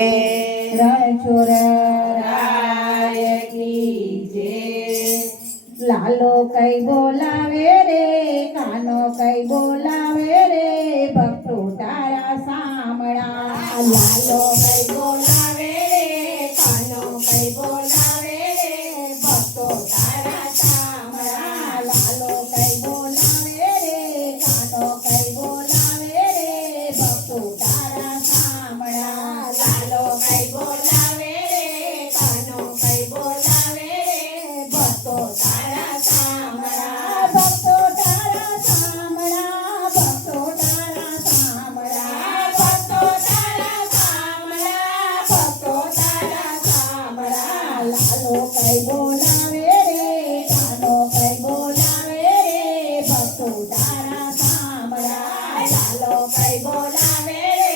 રણછોડ રાય કી જય। લાલો કઈ બોલાવે રે, કાનો કઈ બોલાવે રે, ભક્તો તારા સામળા। લાલો કઈ બોલાવે રે, કાનો કઈ બોલાવે રે, ભક્તો તારા સામળા। લાલો કઈ બોલાવે રે, કાનો કઈ બોલાવે રે, ભક્તો તારા સામળા। લાલો કઈ બોલાવે રે, કાનો કઈ બોલાવે રે, ભક્તો તારા સામળા। ભક્તો તારા સામળા, ભક્તો તારા સામળા, ભક્તો તારા સામળા, ભક્તો તારા સામળા। લાલો કઈ બોલાવે રે, કાનો કઈ બોલાવે રે, ભક્તો તારા સામળા। લાલો કઈ બોલાવે રે,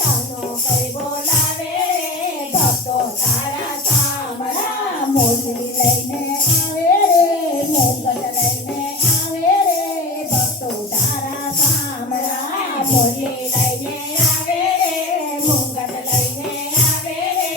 કાનો કઈ બોલાવે રે, ભક્તો તારા સામળા। મોરલી લઈને આવે રે, મોગલ લઈને આવે રે, ભક્તો તારા સામળા। મોરલી લઈને આવે રે, મોગલ લઈને આવે રે,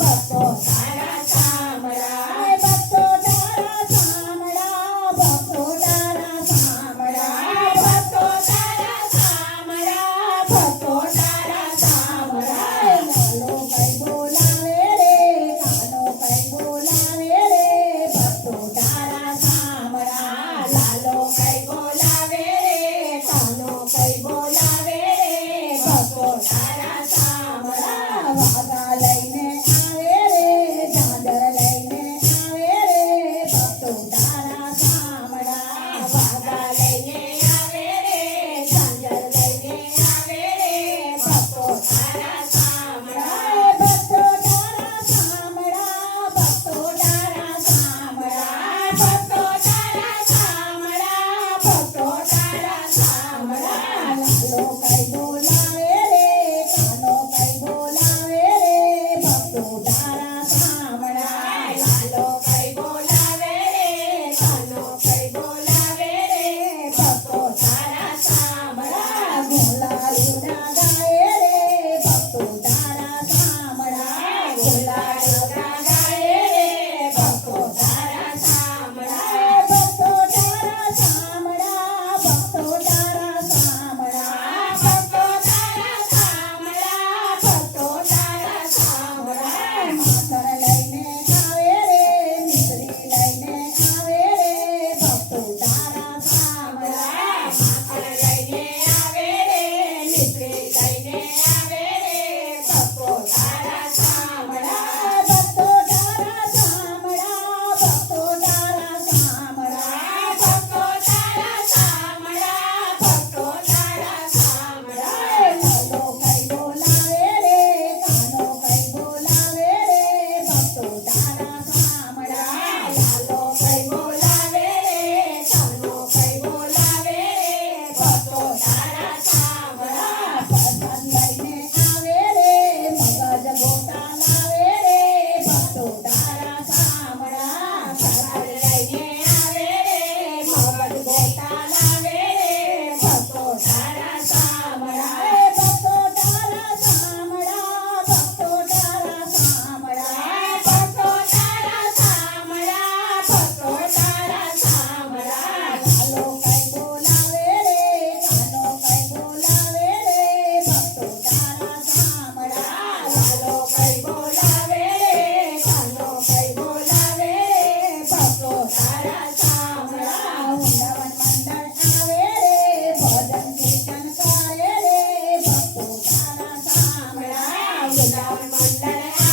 ભક્તો તારા સામળા। ભક્તો તારા સામળા, ભક્તો તારા સામળા, ભક્તો તારા સામળા, ભક્તો તારા સામળા। લાલો કઈ બોલાવે રે, કાનો કઈ બોલાવે રે, ભક્તો તારા સામળા। લાલો કઈ બોલાવે રે, કાનો કઈ બોલાવે રે, ભક્તો તારા સામળા। વાઘા લઈને આવે રે, ઝાંઝર લઈને આવે રે, ભક્તો તારા સામળા। વાઘા લઈને આવે રે, ઝાંઝર લઈને આવે રે, ભક્તો તારા સામળા। ભક્તો તારા સામળા, ભક્તો તારા સામળા, ભક્તો તારા સામળા, ભક્તો તારા સામળા। લાલો કઈ બોલાવે રે, કાનો કઈ બોલાવે રે, ભક્તો તારા સામળા। લાલો કઈ બોલાવે રે, કાનો કઈ બોલાવે રે, ભક્તો તારા સામળા। ગોલા રૂડા ગાય રે, ભક્તો તારા સામળા। ગોલા રૂડા ગાય રે, ભક્તો તારા સામળા। ભક્તો તારા સામળા, ભક્તો તારા સામળા, ભક્તો તારા સામળા, ભક્તો તારા સામળા। માતર લઈને આવે રે, મિસરી લઈને આવે રે, ભક્તો તારા સામળા। માતર લઈને આવે રે, મિસરી લઈને આવે રે, ભક્તો તારા સામળા। ભક્તો તારા સામળા, ભક્તો તારા સામળા, ભક્તો તારા સામળા, ભક્તો તારા સામળા। લાલો કઈ બોલાવે રે, કાનો કઈ બોલાવે રે, ભક્તો તારા સામળા। લાલો કઈ બોલાવે રે, કાનો કઈ બોલાવે રે, ભક્તો તારા સામળા। પ્રસાદ લઈને આવે રે, મગજ ગોટા લાવે રે, ભક્તો તારા સામળા। પ્રસાદ લઈને આવે રે, મગજ ગોટા લાવે રે, ભક્તો તારા સામળા। ભક્તો તારા સામળા, ભક્તો તારા સામળા, ભક્તો તારા સામળા, ભક્તો તારા સામળા। લાલો કઈ બોલાવે રે, કાનો કઈ બોલાવે રે, ભક્તો તારા સામળા। લાલો કઈ બોલાવે રે, કાનો કઈ બોલાવે રે, ભક્તો તારા સામળા। વૃંદાવન મંડળ આવે રે, ભજન કીર્તન કરે રે, ભક્તો તારા સામળા। વૃંદાવન મંડળ